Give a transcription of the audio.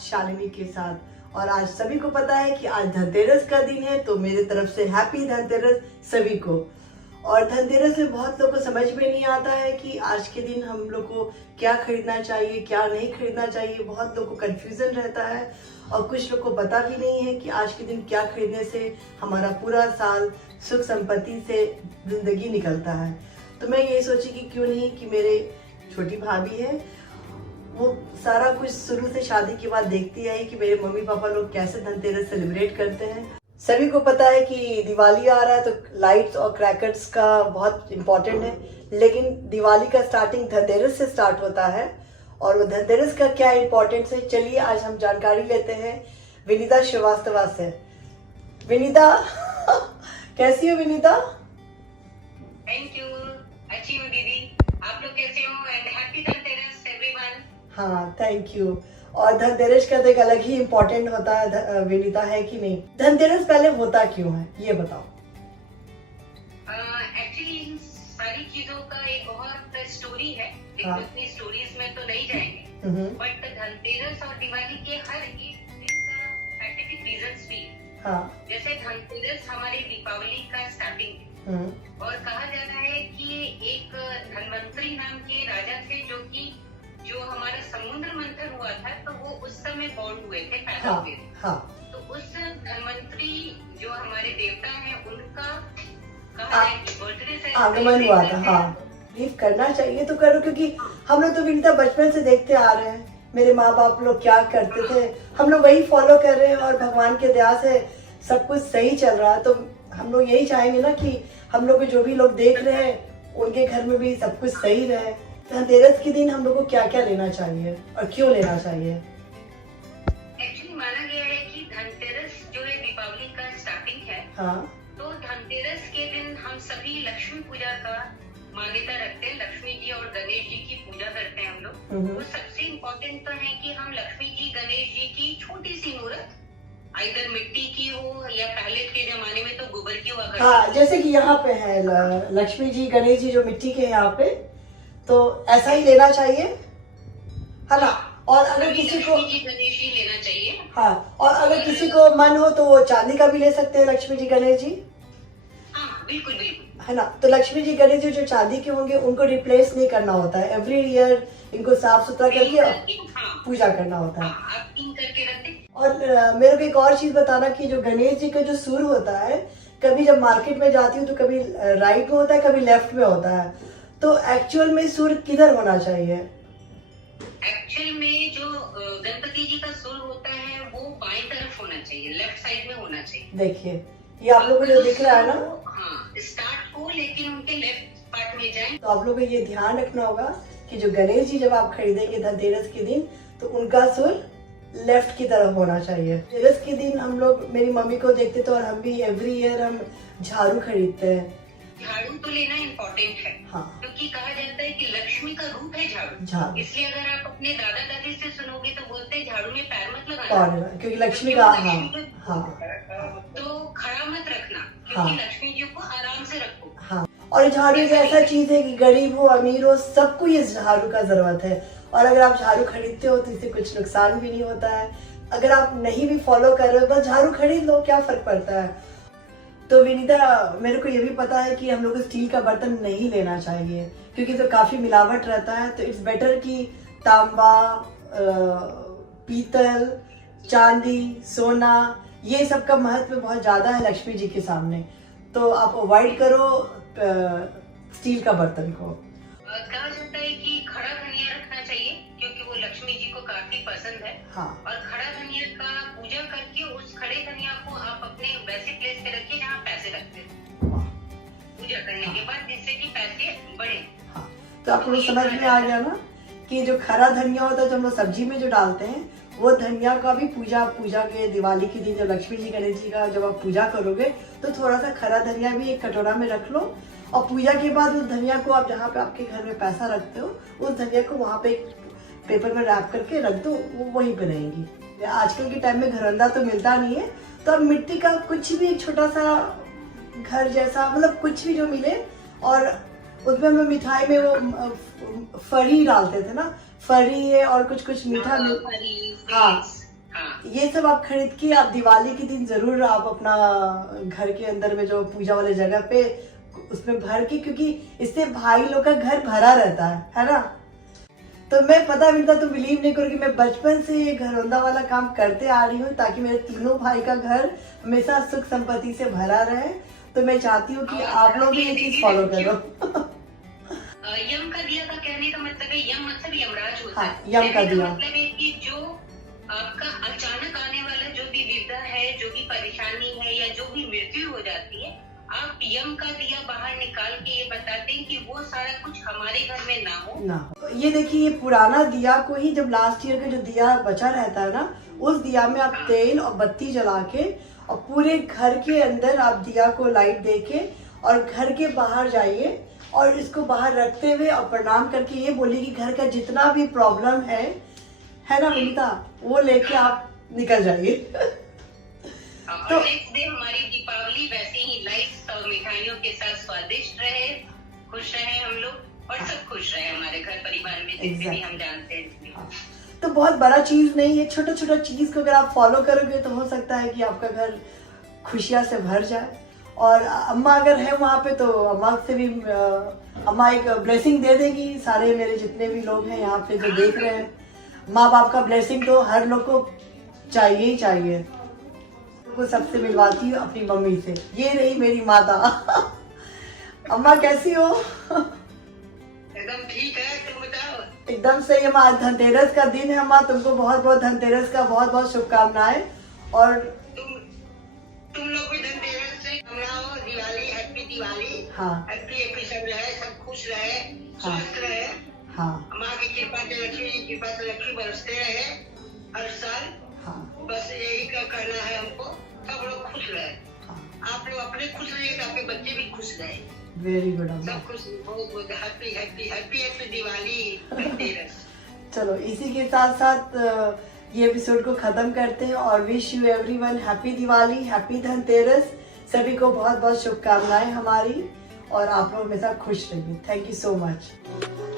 शालिनी के साथ। और आज सभी को पता है कि आज धनतेरस का दिन है, तो मेरे तरफ से हैप्पी धनतेरस सभी को। और धनतेरस में बहुत लोगों को समझ में नहीं आता है कि आज के दिन हम लोग को क्या खरीदना चाहिए, क्या नहीं खरीदना चाहिए। बहुत लोगों को कंफ्यूजन रहता है और कुछ लोग को पता भी नहीं है कि आज के दिन क्या खरीदने से हमारा पूरा साल सुख संपत्ति से जिंदगी निकलता है। तो मैं यही सोची कि क्यों नहीं कि मेरे छोटी भाभी है, वो सारा कुछ शुरू से शादी के बाद देखती है कि मेरे मम्मी पापा लोग कैसे धनतेरस सेलिब्रेट करते हैं। सभी को पता है कि दिवाली आ रहा है तो लाइट्स और क्रैकर्स का बहुत इम्पोर्टेंट है, लेकिन दिवाली का स्टार्टिंग धनतेरस से स्टार्ट होता है। और वो धनतेरस का क्या इम्पोर्टेंस है, चलिए आज हम जानकारी लेते हैं विनीता श्रीवास्तव से। विनीता कैसी हो विनीता? थैंक यू, अच्छी हूँ दीदी, आप लोग कैसे हो? And happy Dhanteras everyone. हाँ थैंक यू। और धनतेरस का तो एक अलग ही इम्पोर्टेंट होता है विनीता, है कि नहीं? धनतेरस पहले होता क्यों है ये बताओ। एक्चुअली इन सारी चीजों का एक बहुत स्टोरी है, लेकिन हाँ। उतनी स्टोरीज में तो नहीं जाएंगे। बट धनतेरस और दिवाली के हर एक दिन का साइंटिफिक रीजंस भी है। हाँ। जैसे धनतेरस हमारी दीपावली का स्टार्टिंग है और कहा जाता है कि एक धनवंतरी नाम के राजा थे जो हमारा समुद्र मंथन हुआ था, तो वो उस समय बॉर्न हुए थे, पैदा हुए थे। हाँ। तो उस धनवंतरी जो हमारे देवता हैं उनका कहा जाए कि बर्थडे आगमन हुआ था। हाँ, लीव करना चाहिए तो करो, क्योंकि हम लोग तो विनीता बचपन से देखते आ रहे हैं मेरे माँ बाप लोग क्या करते थे, हम लोग वही फॉलो कर रहे हैं और भगवान के दया से सब कुछ सही चल रहा है। तो हम लोग यही चाहेंगे ना कि हम लोग जो भी लोग देख रहे हैं उनके घर में भी सब कुछ सही रहे। धनतेरस के दिन हम लोग को क्या क्या लेना चाहिए और क्यों लेना चाहिए? एक्चुअली माना गया है कि धनतेरस जो है दीपावली का स्टार्टिंग है। हाँ। तो धनतेरस के दिन हम सभी लक्ष्मी पूजा का मान्यता रखते हैं। लक्ष्मी जी और गणेश जी की पूजा करते हैं हम लोग। तो सबसे इम्पोर्टेंट तो है कि हम लक्ष्मी जी गणेश जी की छोटी सी मूर्त, इधर मिट्टी की हो या पहले के जमाने में तो गोबर की हुआ करती। हाँ, जैसे कि यहाँ पे है लक्ष्मी जी गणेश जी जो मिट्टी के यहाँ पे, तो ऐसा ही लेना चाहिए, है ना? और अगर किसी को गणेश जी लेना चाहिए। हाँ, और अगर किसी को मन हो तो वो चांदी का भी ले सकते हैं लक्ष्मी जी गणेश जी। हाँ बिल्कुल बिल्कुल, है ना? तो लक्ष्मी जी गणेश जी जो चांदी के होंगे उनको रिप्लेस नहीं करना होता है, एवरी ईयर इनको साफ सुथरा करके पूजा करना होता है। आप क्लीन करके रख दें। और मेरे को एक और चीज बताना कि जो गणेश जी का जो सुर होता है, कभी जब मार्केट में जाती हूँ तो कभी राइट में होता है, कभी लेफ्ट में होता है, तो एक्चुअल में सुर किधर होना चाहिए? एक्चुअल में जो गणपति जी का सुर होता है वो बाएं तरफ होना चाहिए, लेफ्ट साइड में होना चाहिए। देखिए ये आप लोगों को जो दिख रहा है ना, हाँ स्टार्ट हो लेकिन उनके लेफ्ट पार्ट में जाए। तो आप लोगों को ये ध्यान रखना होगा कि जो गणेश जी जब आप खरीदेंगे धनतेरस के दिन, तो उनका सुर लेफ्ट की तरफ होना चाहिए। धनतेरस के दिन हम लोग, मेरी मम्मी को देखते थे और हम भी एवरी ईयर हम झाड़ू खरीदते हैं। झाड़ू तो लेना इम्पोर्टेंट है। हाँ। क्योंकि कहा जाता है कि लक्ष्मी का रूप है झाड़ू। इसलिए अगर आप अपने दादा दादी से सुनोगे तो बोलते हैं झाड़ू में पैर मत लगाना, क्योंकि लक्ष्मी का तो खड़ा मत रखना, क्योंकि लक्ष्मी जी को आराम से रखो। हाँ, और झाड़ू एक ऐसा चीज है कि गरीब हो अमीर हो सबको ये झाड़ू का जरूरत है। और अगर आप झाड़ू खरीदते हो तो इससे कुछ नुकसान भी नहीं होता है। अगर आप नहीं भी फॉलो कर रहे हो, बस झाड़ू खरीद लो, क्या फर्क पड़ता है। तो विनीता, मेरे को ये भी पता है कि हम लोग को स्टील का बर्तन नहीं लेना चाहिए, क्योंकि तो काफी मिलावट रहता है। तो इट्स बेटर कि तांबा, पीतल, चांदी, सोना, ये सब का महत्व बहुत ज्यादा है लक्ष्मी जी के सामने। तो आप अवॉइड करो स्टील का बर्तन को। कहा जाता है कि खड़ा धनिया रखना चाहिए, क्योंकि वो लक्ष्मी जी को काफी पसंद है। हाँ। और खड़ा धनिया का पूजा करके उस खड़े धनिया को आप अपने वैसे प्लेस पे रखिए जहाँ पैसे रखते हैं पूजा करने के बाद, जिससे कि पैसे बढ़े। हाँ, तो आप लोग समझ में आ गया ना कि जो खरा धनिया होता है जो हम लोग सब्जी में जो डालते हैं, वो धनिया का भी पूजा के दिवाली के दिन जब लक्ष्मी जी गणेश जी का जब आप पूजा करोगे तो थोड़ा सा खरा धनिया भी एक कटोरा में रख लो, और पूजा के बाद उस धनिया को आप जहाँ पे आपके घर में पैसा रखते हो उस धनिया को वहाँ पे पेपर में रैप करके रख दो, वो वहीं पे रहेंगी। आजकल के टाइम में घरंदा तो मिलता नहीं है, तो अब मिट्टी का कुछ भी एक छोटा सा घर जैसा, मतलब कुछ भी जो मिले, और उसमें हम मिठाई में वो फरी डालते थे ना, फरी है और कुछ मीठा। हाँ, हाँ ये सब आप खरीद के आप दिवाली के दिन जरूर आप अपना घर के अंदर में जो पूजा वाले जगह पे उसमें भर के, क्योंकि इससे भाई लोग का घर भरा रहता है ना। तो मैं पता मिलता तो बिलीव नहीं करोगी, मैं बचपन से ये घरौंदा वाला काम करते आ रही हूँ ताकि मेरे तीनों भाई का घर हमेशा सुख संपत्ति से भरा रहे। तो मैं चाहती हूँ कि आप लोग भी ये चीज फॉलो करो। यम का दिया का कहने का मतलब है, यम मतलब यमराज होता हाँ, है। यम का दिया मतलब है कि जो आपका अचानक आने वाला जो भी विपदा है, जो भी परेशानी है या जो भी मृत्यु हो जाती है, आप यम का दिया बाहर निकाल के ये बताते हैं कि वो सारा कुछ हमारे घर में ना हो। ये देखिए, ये पुराना दिया को ही जब लास्ट ईयर का जो दिया बचा रहता है ना, उस दिया में आप तेल और बत्ती जला के और पूरे घर के अंदर आप दिया को लाइट दे के और घर के बाहर जाइए और इसको बाहर रखते हुए और प्रणाम करके ये बोलिए कि घर का जितना भी प्रॉब्लम है ना ममता, वो लेके आप निकल जाइए। तो नेक्स्ट डे हमारी दीपावली वैसे ही लाइट्स और मिठाइयों के साथ स्वादिष्ट रहे, खुश रहे हम लोग और सब खुश रहे हमारे घर परिवार में, जितने भी हम जानते हैं। तो बहुत बड़ा चीज नहीं है, छोटा छोटा चीज को अगर आप फॉलो करोगे तो हो सकता है कि आपका घर खुशियां से भर जाए। और अम्मा अगर है वहाँ पे तो अम्मा से भी अम्मा एक ब्लेसिंग दे देगी सारे मेरे जितने भी लोग हैं यहाँ पे जो देख रहे हैं। माँ बाप का ब्लेसिंग तो हर लोग को चाहिए ही चाहिए। को सबसे मिलवाती हूँ अपनी मम्मी से, ये रही मेरी माता। अम्मा कैसी हो? एकदम ठीक है, तुम बताओ। एकदम सही। अम्मा धनतेरस का दिन है अम्मा, तुमको बहुत बहुत धनतेरस का बहुत बहुत शुभकामनाएं। और तुम लोग भी धनतेरस से मनाओ, दिवाली, हैप्पी दिवाली। हाँ, हैप्पी सब रहे, सब खुश रहे, स्वस्थ रहे। हाँ, माँ की कृपा से लक्ष्मी बरसते रहे हर साल। हाँ, बस यही करना है हमको, सब लोग खुश रहे। हाँ। आप लोग अपने खुश रहिए तो आपके बच्चे भी खुश रहे। वेरी गुड अम्मा, सब खुश, बहुत बहुत happy happy happy happy Diwali, Dhanteras. चलो इसी के साथ साथ ये एपिसोड को खत्म करते हैं और wish you everyone happy Diwali, happy Dhanteras. सभी को बहुत बहुत शुभकामनाएं हमारी, और आप लोग हमेशा खुश रहिए। Thank you so much.